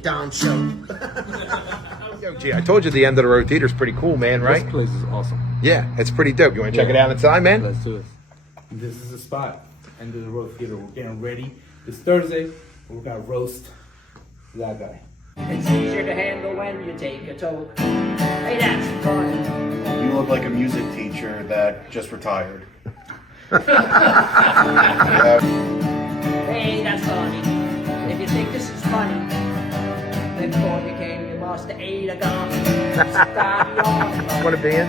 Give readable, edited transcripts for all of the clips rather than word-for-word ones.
and Dom show. Yo, G, I told you the end of the road theater's pretty cool, man, right? This place is awesome. Yeah, it's pretty dope. You want to check it out inside, man? Let's do it. This is the spot. End of the road theater. We're getting ready. This Thursday, we're gonna roast that guy. It's easier to handle when you take a toke. Hey, that's fun. You look like a music teacher that just retired. Hey, that's funny. If you think this is funny, before you came, you must have ate a gum. Want to be in?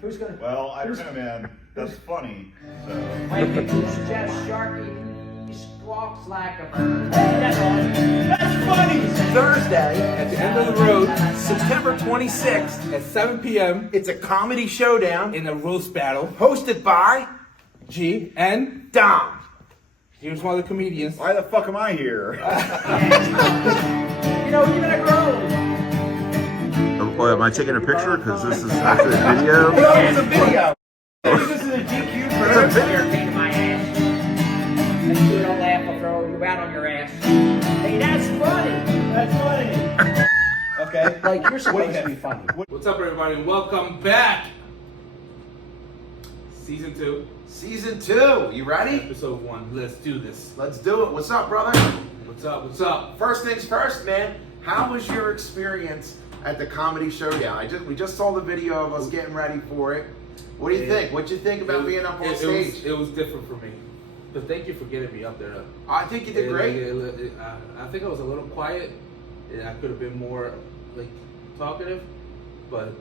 Who's gonna? Well, I don't know, man. That's funny. So. Might be too suggest Sharkey. He squawks like a bird. Hey, that's funny. That's funny. Thursday at the end of the road, September 26th at 7 p.m. It's a comedy showdown in a roast battle. hosted by G and Dom. here's one of the comedians. Why the fuck am I here? You know, you're gonna grow. Oh, am I taking a picture? Because this is actually a video. No, it's a video. This is a GQ You're a pain in my ass. And if you don't laugh, I'll throw you out on your ass. Hey, that's funny. That's funny. Okay. Like, you're supposed to be funny. What's up, everybody? Welcome back. Season 2, Season 2. You ready? episode 1. Let's do this. Let's do it. What's up, brother? What's up? What's up? First things first, man. How was your experience at the Comedy Showdown? We just saw the video of us getting ready for it. What do you think? What'd you think about being up on stage? It was different for me. But thank you for getting me up there. I think you did great. I think I was a little quiet. And I could have been more like talkative, but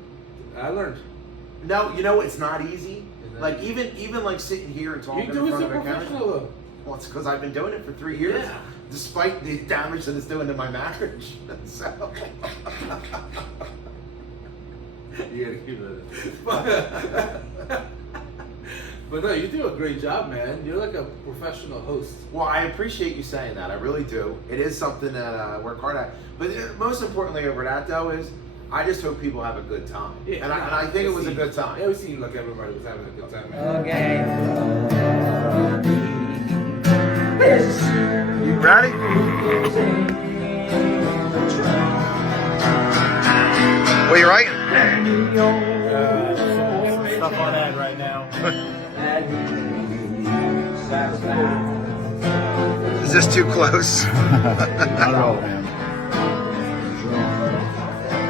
I learned. No, you know it's not easy. Isn't it? Like even like sitting here and talking You do in it front so of a camera. professional though. Well, it's because I've been doing it for 3 years, Yeah. despite the damage that it's doing to my marriage. So. You gotta keep it. But no, you do a great job, man. You're like a professional host. Well, I appreciate you saying that. I really do. It is something that I work hard at. But most importantly over that, though, is I just hope people have a good time. Yeah, and I think it was a good time. It seemed like everybody was having a good time, man. Okay. You ready? What are you writing? Some stuff on that right now. Is this too close? Not at all, man.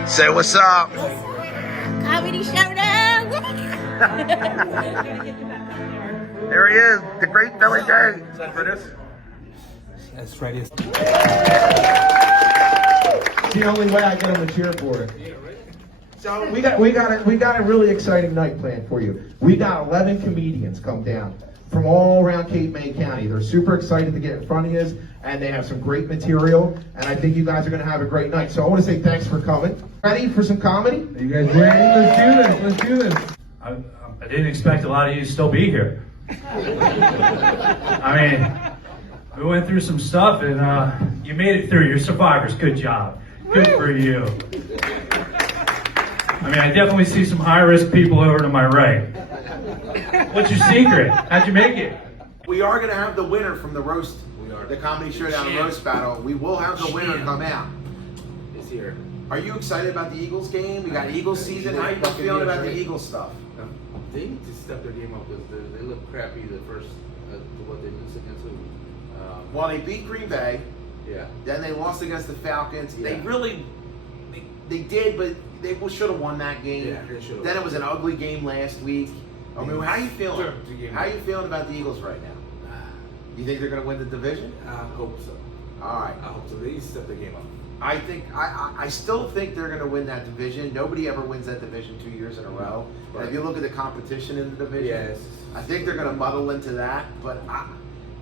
Say what's up. Comedy Showdown! There he is, the great Billy Day. That's right. The only way I get them to cheer for it. So we got a really exciting night planned for you. We got 11 comedians come down from all around Cape May County. They're super excited to get in front of you, and they have some great material. And I think you guys are going to have a great night. So I want to say thanks for coming. Ready for some comedy? Are you guys ready? Let's do this. Let's do this. I didn't expect a lot of you to still be here. I mean, we went through some stuff, and you made it through. You're survivors. Good job. Good for you. I mean, I definitely see some high-risk people over to my right. What's your secret? How'd you make it? We are going to have the winner from the roast, the Comedy Showdown roast battle. We will have the winner come out. It's here. Are you excited about the Eagles game? We got Eagles season. How you feeling about the Eagles stuff? They need to step their game up because they look crappy the first what they lose against who? Well, they beat Green Bay. Yeah. Then they lost against the Falcons. Yeah. They really, they did, but they should have won that game. Yeah, they should have. Then it was an ugly game last week. I mean, how you feeling? Sure. How you feeling about the Eagles right now? You think they're going to win the division? I hope so. All right. I hope so. They need to step their game up. I still think they're going to win that division. Nobody ever wins that division 2 years in a row. Right. And if you look at the competition in the division, Yes. I think they're going to muddle into that. But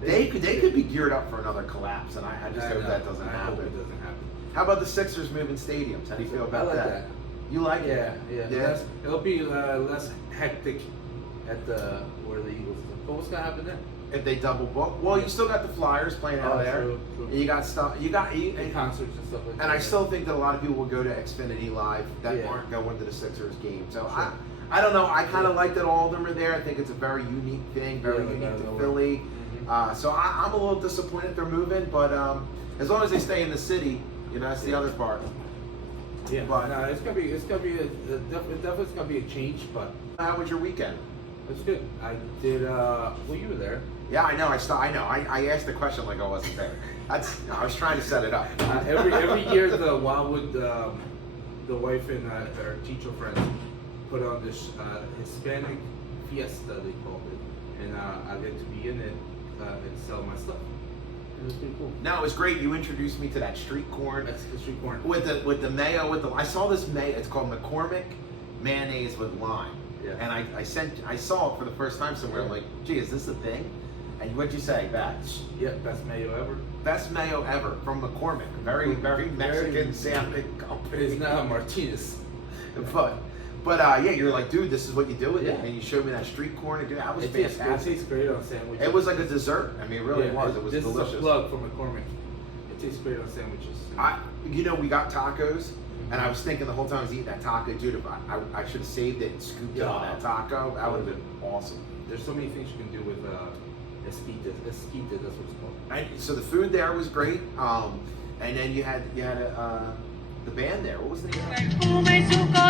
they could be geared up for another collapse, and I just hope that doesn't I happen. hope it doesn't happen. How about the Sixers moving stadiums? How do you feel about I like that. You like it? Yeah. Yeah. It'll be less hectic at the where the Eagles. But what's gonna happen then? If they double book, well, you still got the Flyers playing out there. True. And you got stuff. You got And concerts and stuff like that. And I still think that a lot of people will go to Xfinity Live that Yeah. aren't going to the Sixers game. So Sure. I don't know. I kind of like that all of them are there. I think it's a very unique thing, very Yeah, unique to no Philly. Mm-hmm. So I'm a little disappointed they're moving, but as long as they stay in the city, You know, that's the other part. Yeah, But- no, it's gonna be definitely gonna be a change, but How was your weekend? it's good. I did. Well, you were there. Yeah, I know. I asked the question like I wasn't there. I was trying to set it up. Every year, the Wildwood, the wife and her teacher friends put on this Hispanic fiesta, they called it, and I get to be in it and sell my stuff. It was pretty cool. No, it was great. You introduced me to that street corn. That's the street corn. With the mayo, I saw this mayo. It's called McCormick mayonnaise with lime. Yeah. And I saw it for the first time somewhere. I'm like, gee, is this a thing? And what'd you say? Yeah, best mayo ever. Best mayo ever from McCormick. Very Mexican sounding company. It's not Martinez. But yeah, you're like, dude, this is what you do with it. Yeah. And you showed me that street corn. And dude, that was It fantastic. tastes great on sandwiches. It was like a dessert. I mean, it really was. It was this delicious. is a plug for McCormick. It tastes great on sandwiches. We got tacos, and I was thinking the whole time I was eating that taco, dude, if I should have saved it and scooped it on that taco. That would have been awesome. There's so many things you can do with esquites. That's what it's called. So the food there was great, and then you had the band there. What was the name?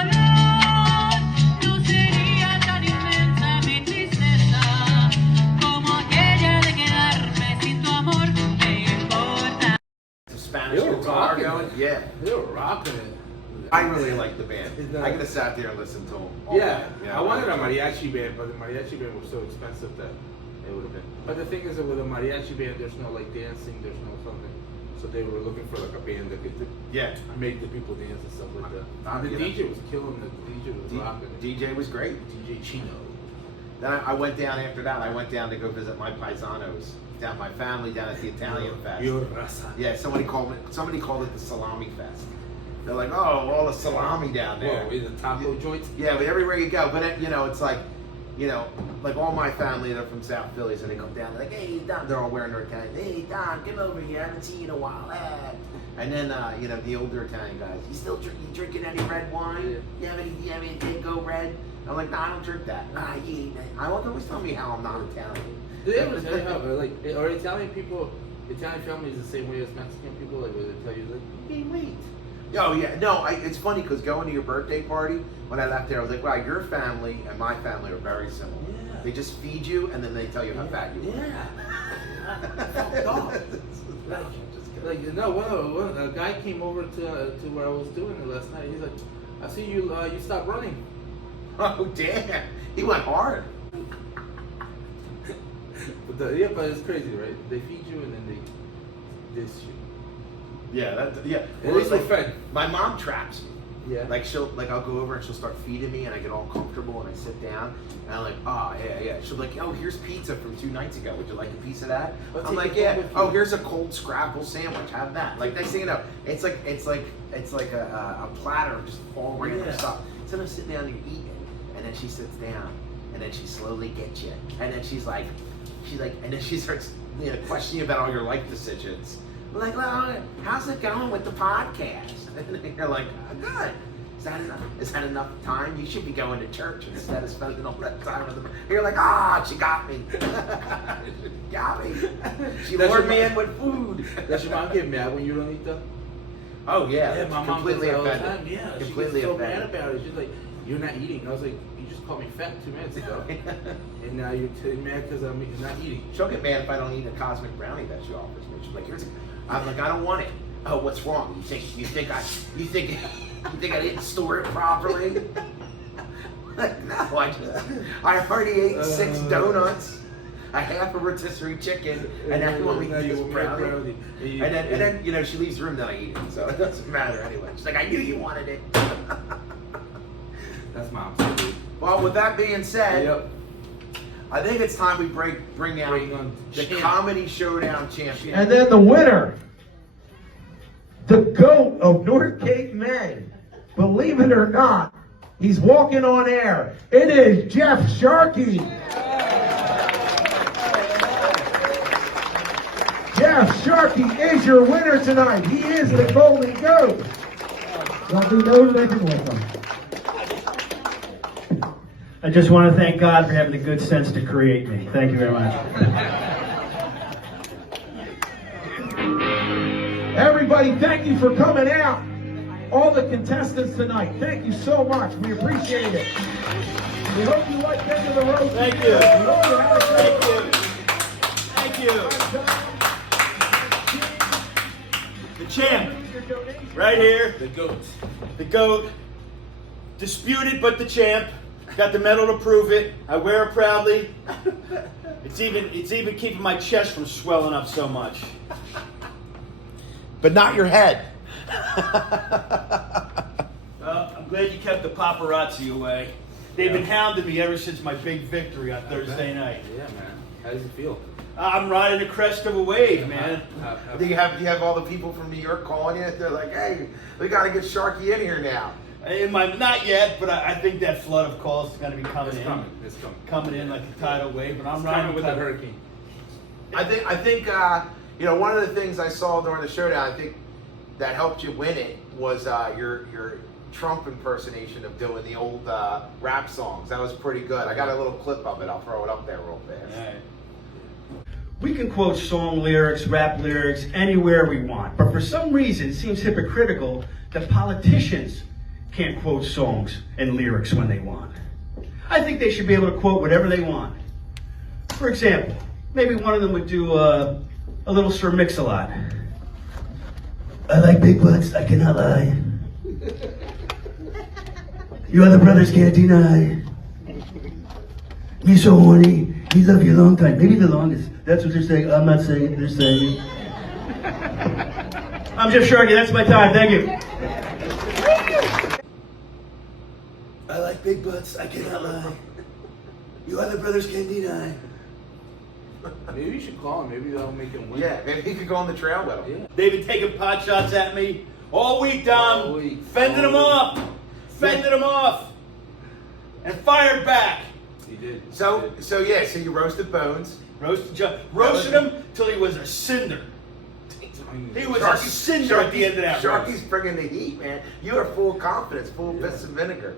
Spanish They were guitar rocking going. it. Yeah, They were rocking it. I really liked the band. It's not- I could have sat there and listened to them. All Yeah, day. I wanted a mariachi band, but the mariachi band was so expensive that it would have been. But the thing is that with a mariachi band, there's no like dancing, there's no something. So they were looking for like a band that could Yeah. make the people dance and stuff like that. Ah, And the yeah. DJ was killing it. The DJ was rocking it. DJ was great. DJ Chino. Then I went down after that. I went down to go visit my paisanos, my family down at the Italian fest. Your raza. Yeah, somebody called it the salami fest. They're like, oh, all the salami down there. Whoa, in the taco joint? Yeah, but everywhere you go. But it's like, like all my family, they're from South Philly, so they come down. They're like, hey, Don. They're all wearing their Italian. Hey, Don, come over here. I haven't seen you in a while. And then, the older Italian guys, you drinking any red wine? Yeah. You have any Dingo red? I'm like, no, I don't drink that. I want always tell me how I'm not Italian. Do they ever tell you how, like, are Italian families the same way as Mexican people? Like, where they tell you, like, you gain weight? Oh yeah, no, it's funny because going to your birthday party, when I left there, I was like, wow, your family and my family are very similar. Yeah. They just feed you and then they tell you how fat you are. Yeah. Like, no, a guy came over to where I was doing it last night. He's like, I see you stopped running. Oh damn, he went hard. But it's crazy, right? They feed you and then they diss you. Yeah, yeah. At least we're fed. My mom traps me. Yeah. Like I'll go over and she'll start feeding me and I get all comfortable and I sit down and I'm like, oh yeah. She'll be like, oh, here's pizza from 2 nights ago. Would you like a piece of that? I'm like, yeah. Oh, here's a cold scrapple sandwich. Have that. Like next thing you know, it's like a platter of just all random stuff. So I'm sitting down and you're eating, and then she sits down, and then she slowly gets you, and then she's like, and then she starts questioning you about all your life decisions. I'm like, well, how's it going with the podcast? And you're like, oh, good. Is that enough time? You should be going to church instead of spending all that time with them. You're like, she got me. Got me. She lured me in with food. Does your mom get mad when you don't eat them? Oh yeah, Yeah, my mom does completely that all the offended. time. Yeah, Completely she gets so offended. mad about it. She's like, you're not eating. I was like, you just called me fat 2 minutes ago. And now you're mad because I'm not eating. She'll get mad if I don't eat a cosmic brownie that she offers me. She's like, I'm like, I don't want it. Oh, what's wrong? You think I didn't store it properly? Like, no, I already ate 6 donuts, a half a rotisserie chicken, and now you want me to eat this brownie? And then she leaves the room, then I eat it, so it doesn't matter anyway. She's like, I knew you wanted it. That's mom's. Well, with that being said, Yep. I think it's time we bring out the Comedy Showdown champion. And then the winner, the GOAT of North Cape, Maine. Believe it or not, he's walking on air. It is Jeff Sharkey. Jeff Sharkey is your winner tonight. He is the Golden GOAT. Well, we know living with him. I just want to thank God for having the good sense to create me. Thank you very much. Everybody, thank you for coming out. All the contestants tonight, thank you so much. We appreciate it. We hope you liked End of the Road. Thank you. We hope you had a great Thank you. The champ, right here. The goat. The GOAT. Disputed, but the champ. Got the medal to prove it. I wear it proudly. It's even keeping my chest from swelling up so much. But not your head. Well, I'm glad you kept the paparazzi away. They've been hounding me ever since my big victory on Thursday night. Yeah, man. How does it feel? I'm riding the crest of a wave, man. Do you have all the people from New York calling you? They're like, hey, we got to get Sharkey in here now. Not yet, but I think that flood of calls is going to be coming in. It's coming. Coming in like a tidal wave, but I'm It's riding coming with a hurricane. I think one of the things I saw during the showdown, I think that helped you win it was your Trump impersonation of doing the old rap songs. That was pretty good. I got a little clip of it. I'll throw it up there real fast. All right. We can quote song lyrics, rap lyrics, anywhere we want. But for some reason, it seems hypocritical that politicians can't quote songs and lyrics when they want. I think they should be able to quote whatever they want. For example, maybe one of them would do a little Sir Mix-a-Lot. I like big butts, I cannot lie. You other brothers can't deny. Me so horny, he love you a long time. Maybe the longest. That's what they're saying. I'm not saying it, they're saying it. I'm Jeff Sharkey, that's my time. Thank you. I like big butts, I cannot lie. You other brothers can't deny. Maybe you should call him. Maybe that'll make him win. Yeah, maybe he could go on the trail with him. Yeah. They've been taking pot shots at me all week, Dom. All week. Fending them off. Fending them off. And fired back. He did. So you roasted Bones. Roasted him till he was a cinder. He was a cinder at the end of that Sharky's roast. bringing the heat, man. You are full of confidence, full of piss and vinegar.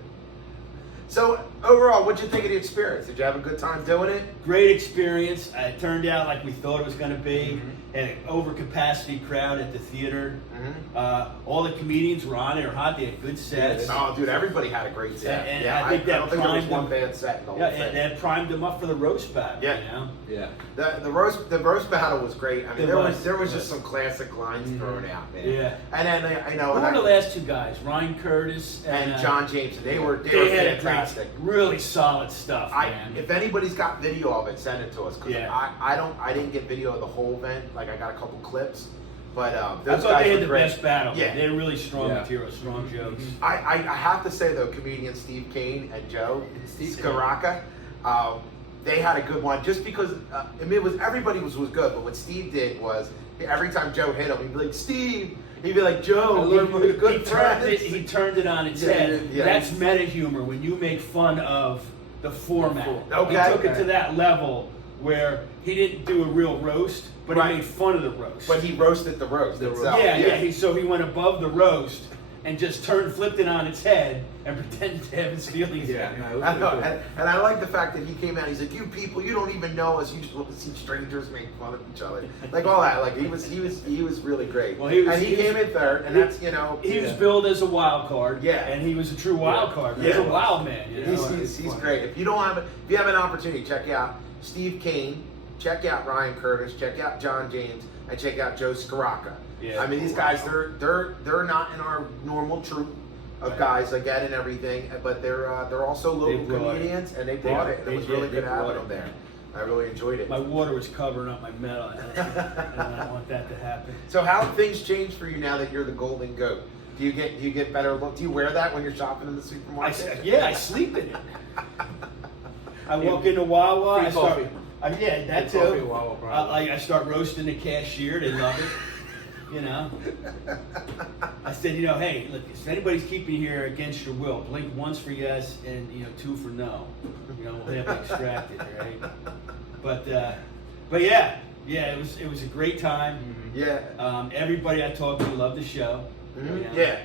So overall, what'd you think of the experience? Did you have a good time doing it? Great experience. It turned out like we thought it was going to be. Had an overcapacity crowd at the theater. All the comedians were on it, or hot. They had good sets. Oh, dude, everybody had a great set. And yeah, I think that don't think there was primed one them. bad set in the whole Yeah, thing. and that primed them up for the roast battle. Yeah. You know? Yeah. The roast battle was great. I mean, there was It just was. some classic lines thrown out, man. Yeah. And then Who were the last two guys? Ryan Curtis and John Jameson. They were they had fantastic. a great, really solid stuff, man. If anybody's got video of it, send it to us. Cause Yeah. I didn't get video of the whole event. Like I got a couple clips, but I those thought guys they had were the great. best battle. Yeah. They had really strong material, strong jokes. I have to say though, comedians Steve Kane and Joe Scaracca, they had a good one. Just because I mean, it was everybody was good, but what Steve did was every time Joe hit him, he'd be like, Steve. He'd be like, Joe, we're good friends. He turned it on its head. Yeah. That's meta humor when you make fun of the format. Okay. He took it to that level where he didn't do a real roast, but he made fun of the roast. But he roasted the roast itself. So he went above the roast and just flipped it on its head and pretended to have his feelings. Yeah, I know, and I like the fact that he came out. He's like, "You people, you don't even know us. You just want to see strangers make fun of each other, like all that." Like he was really great. Well, he came in third, and that's he was billed as a wild card. Yeah, and he was a true wild card. He's a wild man. You know? He's great. If you have an opportunity, check out Steve Kane, check out Ryan Curtis, check out John James, and check out Joe Scaracca. Yeah, I mean, these guys, they're not in our normal troupe of guys like that and everything, but they're also local comedians, and they brought it. It was really good having them there. I really enjoyed it. My water was covering up my medal, and I don't want that to happen. So how have things changed for you now that you're the golden goat? Do you get better look? Do you wear that when you're shopping in the supermarket? I sleep in it. I walk into Wawa. I start. That too. I start roasting the cashier. They love it. You know, I said, hey, look, if anybody's keeping you here against your will, blink once for yes and 2 for no. We'll have it extracted, right? But yeah, it was a great time. Yeah. Everybody I talked to loved the show. Yeah.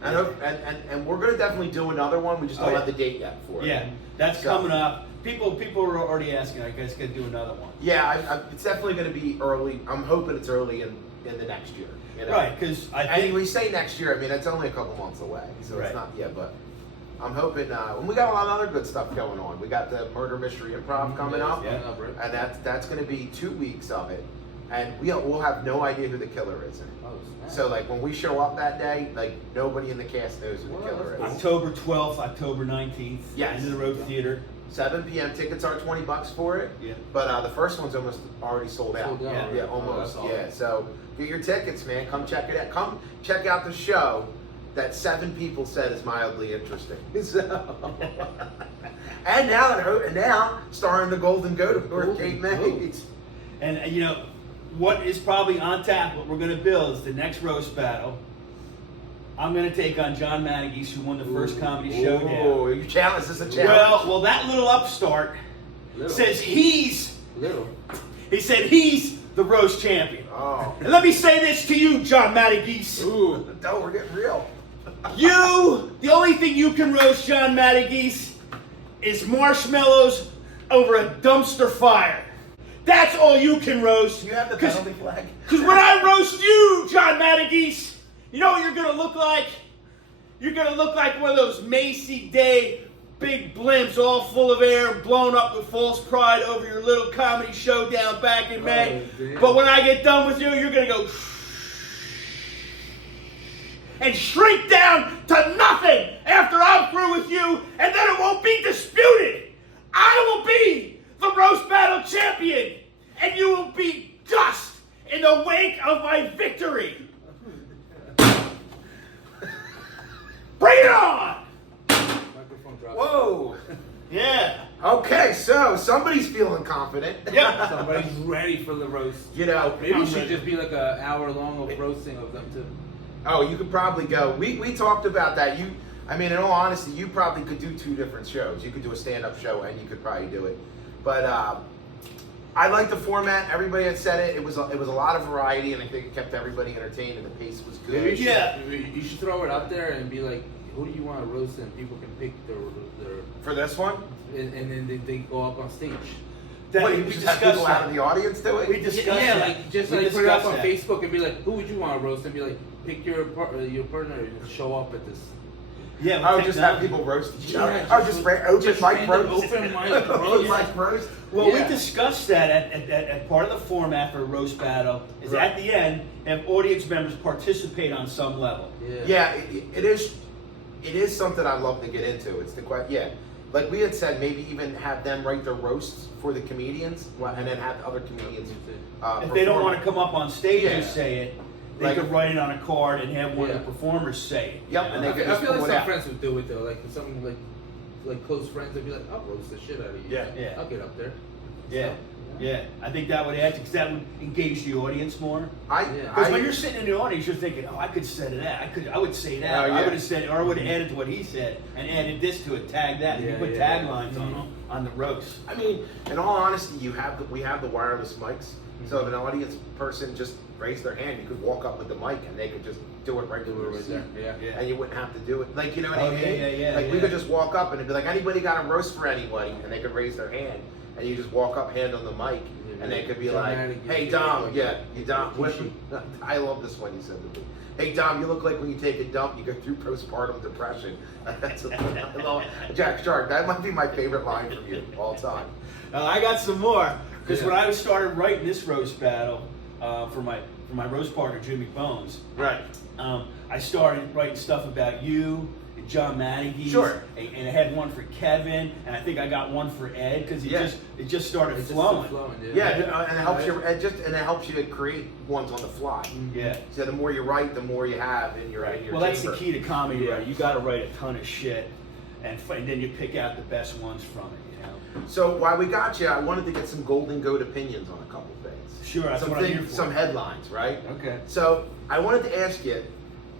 And we're gonna definitely do another one. We just don't have the date yet for it. Yeah, that's coming up. People are already asking, are you guys gonna do another one? Yeah, it's definitely gonna be early. I'm hoping it's early in the next year. You know? Right, because I And think we say next year. I mean, it's only a couple months away, so Right. it's not yet. But I'm hoping. And we got a lot of other good stuff going on. We got the Murder Mystery Improv coming up, Yeah. and that's going to be 2 weeks of it, and we'll have no idea who the killer is in it. Oh, snap. So like when we show up that day, like nobody in the cast knows who the killer is. October 12th, October 19th, Yes. End of the Road Theater. 7 p.m. Tickets are $20 for it. Yeah. But the first one's almost already sold out. Sold out Yeah. already. Yeah, Oh, almost. that's awesome. Yeah. So get your tickets, man. Come check it out. Come check out the show that 7 people said is mildly interesting. So, and now starring the Golden Goat of North Cape May. And you know what is probably on tap, what we're going to build is the next roast battle. I'm going to take on John Mattigese, who won the first Comedy Showdown. Oh, you challenge? Is this a challenge? Well, that little upstart says he's He said he's the roast champion. Oh. And let me say this to you, John Mattigese. Ooh, no, we're getting real. The only thing you can roast, John Mattigese, is marshmallows over a dumpster fire. That's all you can roast. Do you have the penalty flag? Because when I roast you, John Mattigese, you know what you're going to look like? You're going to look like one of those Macy Day big blimps all full of air, blown up with false pride over your little Comedy Showdown back in May. damn. But when I get done with you, you're going to go and shrink down to nothing after I'm through with you, and then it won't be disputed. I will be the roast battle champion, and you will be dust in the wake of my victory. Bring it on! Microphone drop. Whoa. Yeah. Okay, so somebody's feeling confident. Yep. Somebody's ready for the roast. You know, Maybe it should just be like an hour long of roasting of them too. Oh, you could probably go. We talked about that. I mean, in all honesty, you probably could do 2 different shows. You could do a stand-up show, and you could probably do it. But I like the format. Everybody had said it. It was a lot of variety, and I think it kept everybody entertained, and the pace was good. Maybe you should, Yeah. maybe you should throw it out there and be like, who do you want to roast, and people can pick their For this one, and then they go up on stage. what, we you just have people out of the audience do it? We discussed Yeah, that. like just We like put it up discussed on that. Facebook and be like, who would you want to roast, and be like, pick your partner and show up at this. Yeah, I with would just have technology. people roast each Yeah, other. just Oh, just open just mic random roast. open mic Open roast. mic roast. Well, Yeah. we discussed that at part of the format for a roast battle is Right. at the end have audience members participate on some level. Yeah, it is something I'd love to get into. It's the question. Yeah, like we had said, maybe even have them write their roasts for the comedians, and then have other comedians. If they don't perform want it. to come up on stage Yeah. and say it, they Like- could write it on a card and have one of Yeah. the performers say it. Yep, you and know? they could I just feel like pull it some out. friends would do it though, like some like close friends would be like, I'll roast the shit out of you. Yeah. Yeah. I'll get up there. Yeah, yeah. I think that would add because that would engage the audience more. Because when you're sitting in the audience, you're thinking, "Oh, I could say that. I would say that. Oh, Or I yeah. would have said, or I would have added to what he said and added this to it, tag that. And you Yeah, put yeah, taglines yeah. on the roast. I mean, in all honesty, we have the wireless mics. So if an audience person just raised their hand, you could walk up with the mic and they could just do it right Do to it their right seat. there. Yeah. Yeah. And you wouldn't have to do it. Like, you know what Oh, I mean? yeah, Like, we yeah. could just walk up and it'd be like, anybody got a roast for anybody? And they could raise their hand. And you just walk up, hand on the mic. And they could be like, Dramatic. hey, Dom, you Dom. I love this one you said to me. Hey, Dom, you look like when you take a dump, you go through postpartum depression. That's I love it. Jack Shark, that might be my favorite line from you all time. I got some more because Yeah. when I started writing this roast battle for my roast partner Jimmy Bones, Right. I started writing stuff about you, and John Mattigese, Sure. and I had one for Kevin, and I think I got one for Ed because it Yeah. just started It's just flowing. Yeah, and it helps you. And it helps you create ones on the fly. Yeah. So the more you write, the more you have in your in your Well, that's the chamber. key to comedy. Yeah. Right? You got to write a ton of shit, and then you pick out the best ones from it. You know. So while we got you, I wanted to get some Golden Goat opinions on a couple things. Sure, that's some what I'm here for. Some headlines, right? Okay. So I wanted to ask you,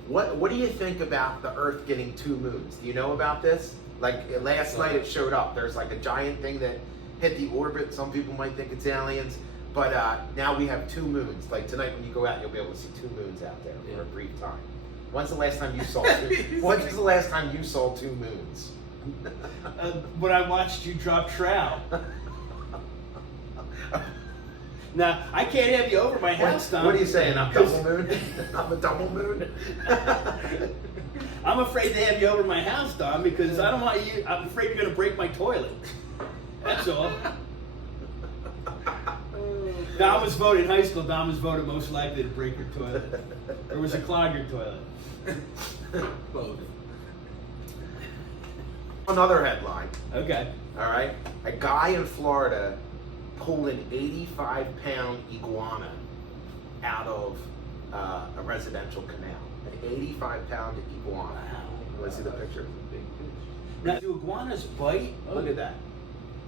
what do you think about the Earth getting 2 moons? Do you know about this? Like last night, it showed up. There's like a giant thing that hit the orbit. Some people might think it's aliens, but now we have 2 moons. Like tonight, when you go out, you'll be able to see 2 moons out there for a brief time. When's the last time you saw? When's the last time you saw 2 moons? When I watched you drop trout. Now, I can't have you over my house, Tom. What are you saying? I'm double moon? I'm a double moon? I'm afraid to have you over my house, Don, because I don't want you. I'm afraid you're going to break my toilet. That's all. Don was voted in high school. Don was voted most likely to break your toilet. Or was it clog your toilet? Both. Another headline. Okay. All right. A guy in Florida pulled an 85-pound iguana out of a residential canal. An 85-pound iguana. Wow. Let's see the picture. Now, do iguanas bite? Look at that.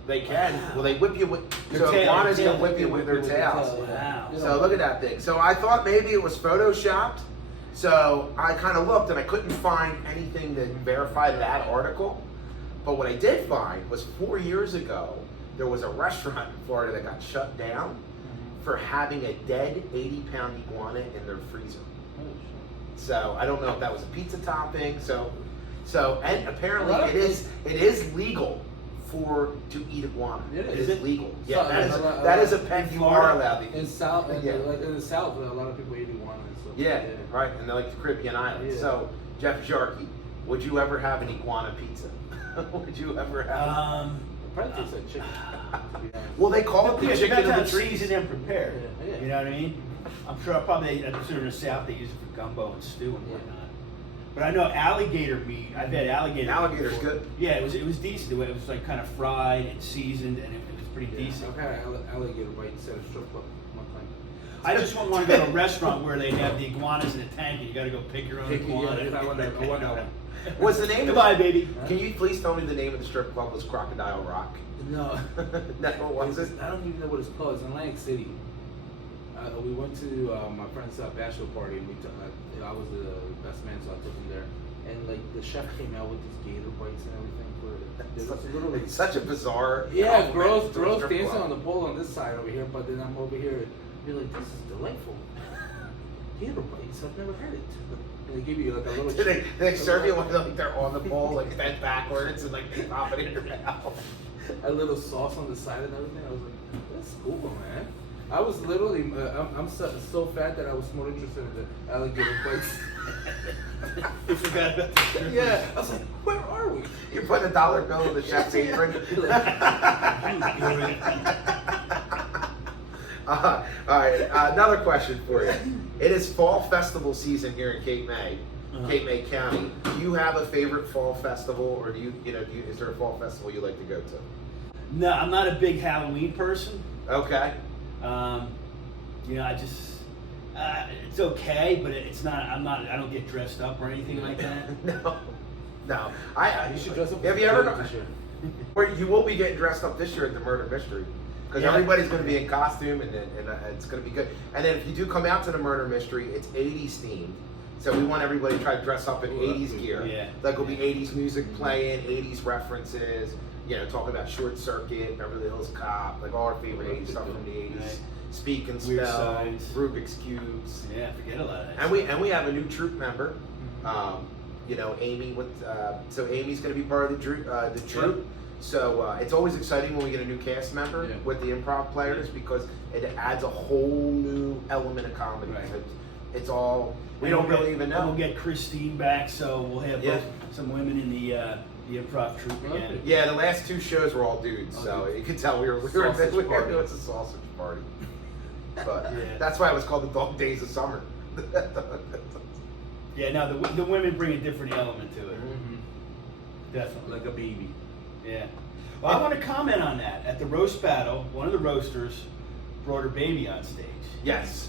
They can. Wow. Well, they whip you with. Their So tail, iguanas their can tail, whip you with their tails. Wow. So look at that thing. So I thought maybe it was photoshopped. So I kind of looked and I couldn't find anything that verified that article. But what I did find was 4 years ago, there was a restaurant in Florida that got shut down for having a dead 80-pound iguana in their freezer. So I don't know if that was a pizza topping. So and apparently it is legal to eat iguana. Yeah, it is is it? legal. Yeah, So, that is a pet you are allowed to eat. In South, Yeah. in the South, a lot of people eat iguana and stuff. Yeah, right, and they're like the Caribbean islands. Yeah. So, Jeff Sharkey, would you ever have an iguana pizza? Would you ever have? Probably tastes like chicken. To be honest. Well, they call it the chicken of the Depends how trees. seasoned and prepared. Yeah, yeah. You know what I mean? I'm sure I'm sure in the South they use it for gumbo and stew and Yeah. whatnot. But I know alligator meat. I've had alligator. meat Alligator's before. good. Yeah, it was decent. The way it was like kind of fried and seasoned, and it was pretty decent. I've had alligator bite instead of strip club one time. I just wouldn't want to go to a restaurant where they have the iguanas in a tank and you got to go pick your own Pick it, iguana. yeah, I want that one. What's the name? Goodbye, baby. Can you please tell me the name of the strip club was Crocodile Rock? No. Never was it? I don't even know what it's called. It's in Atlantic City. We went to my friend's bachelor party, and I was the best man, so I took him there. And like the chef came out with these gator bites and everything for it. It's such a bizarre. Yeah, compliment girls to a strip dancing club. on the pole on this side over here, but then I'm over here. You're like, this is delightful. Gator bites, I've never had it. And they give you like a little. Did they serve you like they're on the pole, like bent backwards, and like they pop it in your mouth? A little sauce on the side and everything. I was like, that's cool, man. I was literally, I'm so fat that I was more interested in the alligator bites. You forgot about the strippers. Yeah, I was like, where are we? You're putting a dollar bill in the chef's apron. All right, another question for you. It is fall festival season here in Cape May, Cape May County. Do you have a favorite fall festival, or is there a fall festival you like to go to? No, I'm not a big Halloween person. Okay. I just it's okay, but it's not. I don't get dressed up or anything like that. No. You should dress up. Have you ever? this year. Or you will be getting dressed up this year at the Murder Mystery. Because everybody's going to be in costume, and it's going to be good. And then if you do come out to the Murder Mystery, it's 80s themed. So we want everybody to try to dress up in 80s gear. Yeah. Like will be 80s music playing, 80s references, talking about Short Circuit, Beverly Hills Cop, like all our favorite 80s stuff from the 80s. Right. Speak and Weird Spell, Science. Rubik's Cubes. Yeah, forget a lot of that. And we have a new troupe member. Amy so Amy's going to be part of the troupe. So it's always exciting when we get a new cast member with the improv players because it adds a whole new element of comedy. Right. So it's all we don't really even know. We'll get Christine back, so we'll have some women in the improv troupe again. Yeah, the last two shows were all dudes, so you could tell we were it was a sausage party. But that's why it was called the Dog Days of Summer. Yeah, no, the women bring a different element to it. Mm-hmm. Definitely. Like a baby. Yeah. Well, I want to comment on that. At the roast battle, one of the roasters brought her baby on stage. Yes.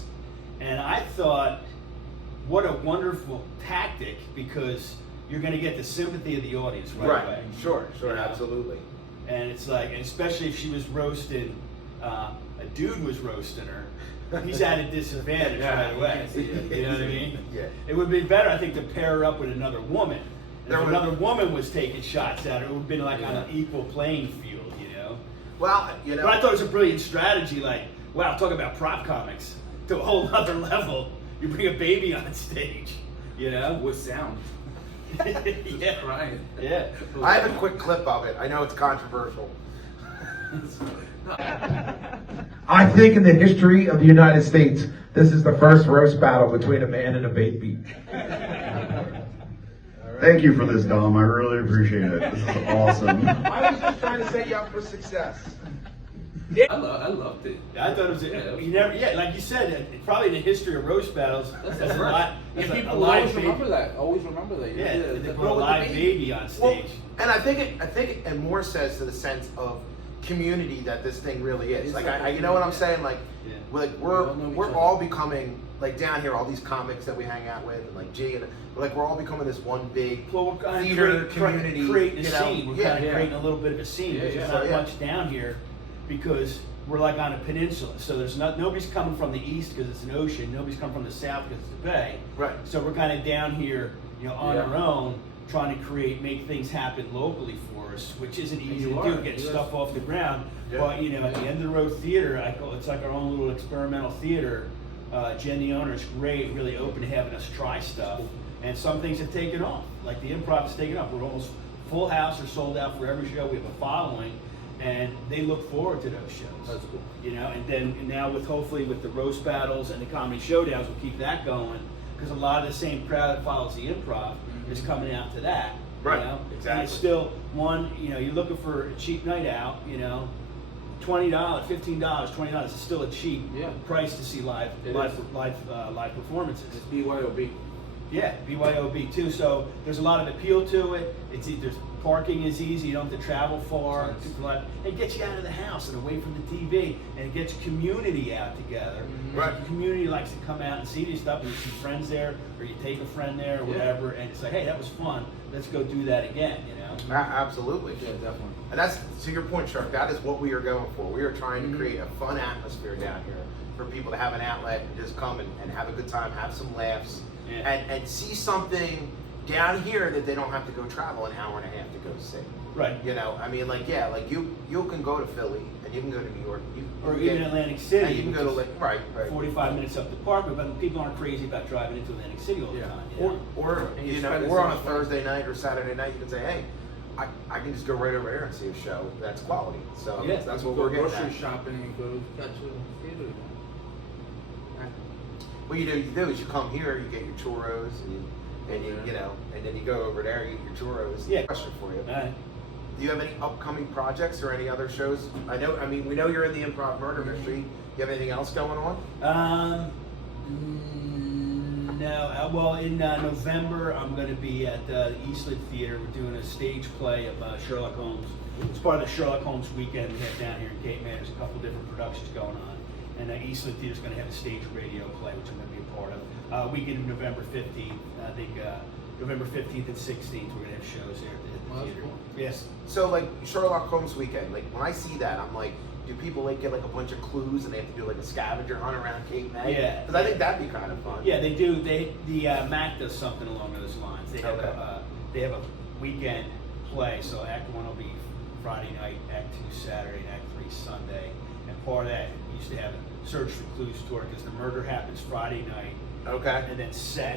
And I thought, what a wonderful tactic, because you're going to get the sympathy of the audience right away. Sure, absolutely. And it's like, and especially if she was roasting, a dude was roasting her, he's at a disadvantage right away. You know what I mean? Yeah. It would be better, I think, to pair her up with another woman. And if another woman was taking shots at her, it would have been like on an equal playing field, Well, But I thought it was a brilliant strategy, like, wow, talk about prop comics to a whole other level. You bring a baby on stage, With sound. Yeah. Crying. Yeah. I have a quick clip of it. I know it's controversial. I think in the history of the United States, this is the first roast battle between a man and a baby. Thank you for this, Dom. I really appreciate it. This is awesome. I was just trying to set you up for success. I loved it. I thought it was, like you said, probably in the history of roast battles, That's there's the a first. lot, And there's a people live always baby. remember that. Always remember that. Yeah, the they put a girl with the live baby on Well, stage. and I think it more says to the sense of community that this thing really is. It's Like, like I a you know what I'm community, saying? Like, Yeah. we're all know each we're other. all becoming, like, down here, all these comics that we hang out with, and like G, and like we're all becoming this one big Well, we're kind theater of community. creating a you know? scene. We're kind of Yeah. creating a little bit of a scene. Yeah, There's yeah. not Yeah. much down here because we're like on a peninsula. So there's nobody's coming from the east because it's an ocean. Nobody's coming from the south because it's a bay. Right. So we're kind of down here, on Yeah. our own, trying to make things happen locally for us, which isn't easy you to are. do, get Yes. stuff off the ground. Yeah. But at the end of the road theater, it's like our own little experimental theater. Jen, the owner, is great, really open to having us try stuff. And some things have taken off, like the improv has taken off. We're almost full house or sold out for every show. We have a following, and they look forward to those shows. That's cool. And now hopefully with the roast battles and the comedy showdowns, we'll keep that going because a lot of the same crowd that follows the improv is coming out to that. Right, And exactly. it's still you're looking for a cheap night out. $20, $15, $20 is still a cheap price to see live It is. live performances. It's BYOB. Yeah, BYOB too. So there's a lot of appeal to it. There's parking is easy. You don't have to travel far. It gets you out of the house and away from the TV, and it gets community out together. Right. The community likes to come out and see these stuff, and you see friends there, or you take a friend there, or whatever, and it's like, hey, that was fun. Let's go do that again. Absolutely. Yeah, definitely. And that's, to your point, Shark, that is what we are going for. We are trying Mm-hmm. to create a fun atmosphere down here for people to have an outlet and just come and have a good time, have some laughs, Yeah. and see something down here that they don't have to go travel an hour and a half to go see. Right. I mean, like you can go to Philly and you can go to New York, Or even Atlantic City. and you can go to which is right. 45 minutes up the parkway, but people aren't crazy about driving into Atlantic City all the time. Or And you you know, spend or on a some- Thursday night or Saturday night, you can say, hey, I can just go right over there and see a show that's quality. So Yeah. that's Go what we're getting grocery at. shopping and go catch a theater. What you do is you come here, you get your churros, and then you go over there, you eat your churros. Yeah. Question for you: All right. do you have any upcoming projects or any other shows? We know you're in the improv murder mystery. Do you have anything else going on? No. Well, in November, I'm going to be at the Eastland Theater. We're doing a stage play of Sherlock Holmes. It's part of the Sherlock Holmes weekend we have down here in Cape May. There's a couple different productions going on. And Eastland Theater's going to have a stage radio play, which I'm going to be a part of. Weekend of November 15th. I think November 15th and 16th, we're going to have shows there at the That's theater. cool. Yes. So like Sherlock Holmes weekend, like when I see that, I'm like, do people get like a bunch of clues and they have to do like a scavenger hunt around Cape May? Yeah. Because I think that'd be kind of fun. Yeah, they do. The MAC does something along those lines. They have Okay. a weekend play. So Act 1 will be Friday night, Act 2 Saturday, and Act 3 Sunday. And part of that used to have a search for clues tour because the murder happens Friday night, Okay. and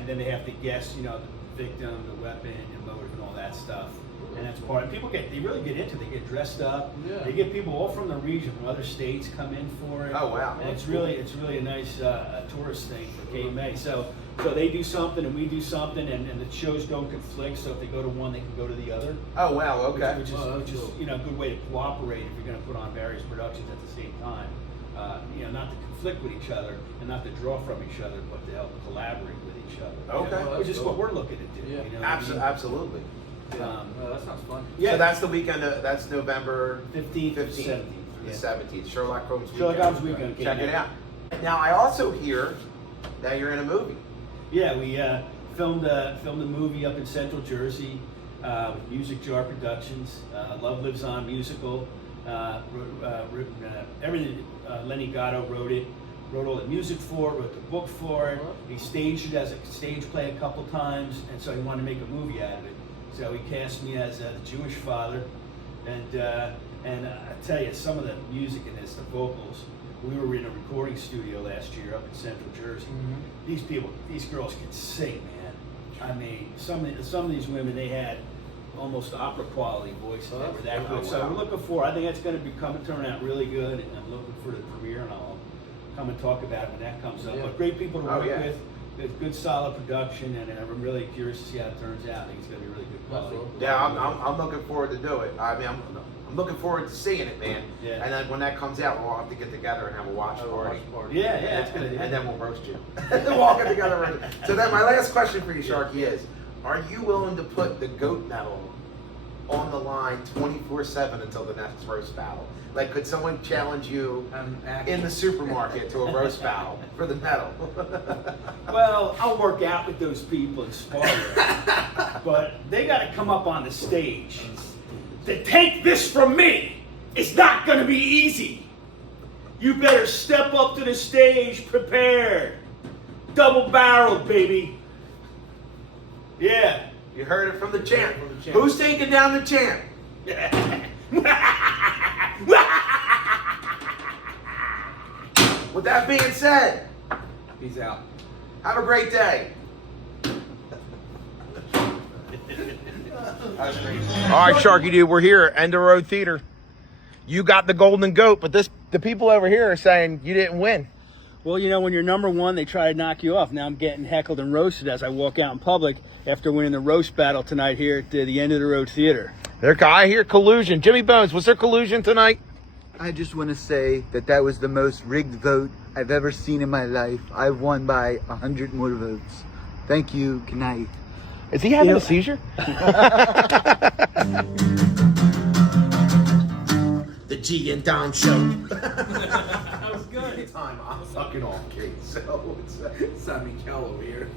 then they have to guess, the victim, the weapon, and motive, and all that stuff. And that's part. And people they really get into it. They get dressed up. Yeah. They get people all from the region, from other states, come in for it. Oh, wow. And it's really a nice tourist thing for Cape May. So they do something and we do something, and the shows don't conflict. So if they go to one, they can go to the other. Oh wow. Okay. Which is a good way to cooperate if you're going to put on various productions at the same time. Not to conflict with each other and not to draw from each other, but to help collaborate with each other. Okay. Which is what we're looking to do. Yeah. You know what I mean? Absolutely. That sounds fun. Yeah. So that's the weekend. That's November 15th, 15th, 17th. the Yeah. 17th. Sherlock Holmes weekend. Sherlock Holmes weekend. Check it out. Now I also hear that you're in a movie. Yeah, we filmed a movie up in Central Jersey with Music Jar Productions. Love Lives On musical. Everything. Lenny Gatto wrote it. Wrote all the music for it. Wrote the book for it. He staged it as a stage play a couple times, and so he wanted to make a movie out of it. So he cast me as the Jewish father, and I tell you, some of the music in this, the vocals. We were in a recording studio last year up in Central Jersey. These girls can sing, man. I mean, some of these women, they had almost opera quality voices that were that Oh, good. So wow. we're looking for. I think that's going to be turn out really good, and I'm looking for the premiere, and I'll come and talk about it when that comes up. Yeah. But great people to Oh, work yeah. with. It's good, solid production, and I'm really curious to see how it turns out. I think it's going to be really good quality. Yeah, I'm looking forward to do it. I mean, I'm looking forward to seeing it, man. Yeah. And then when that comes out, we'll have to get together and have a watch party. Yeah, that's and, going to. and then we'll roast you. We'll all get together. Roast you. So then my last question for you, Sharkey, is: are you willing to put the goat medal on the line 24/7 until the next roast battle? Like, could someone challenge you in the supermarket to a roast battle for the medal? Well, I'll work out with those people and spar them, but they got to come up on the stage. To take this from me, it's not going to be easy. You better step up to the stage prepared. Double-barreled, baby. Yeah. You heard it from the champ. Who's taking down the champ? With that being said, Peace out. have a great day. All right, Sharky dude, we're here at End of Road Theater. You got the golden goat, but the people over here are saying you didn't win. Well, you know, when you're number one, they try to knock you off. Now I'm getting heckled and roasted as I walk out in public after winning the roast battle tonight here at the End of the Road Theater. I hear collusion. Jimmy Bones, was there collusion tonight? I just want to say that was the most rigged vote I've ever seen in my life. I've won by 100 more votes. Thank you. Good night. Is he having a seizure? The G and Dom Show. That was good. Time I'm sucking off, Kate. So it's Sammy Cal over here.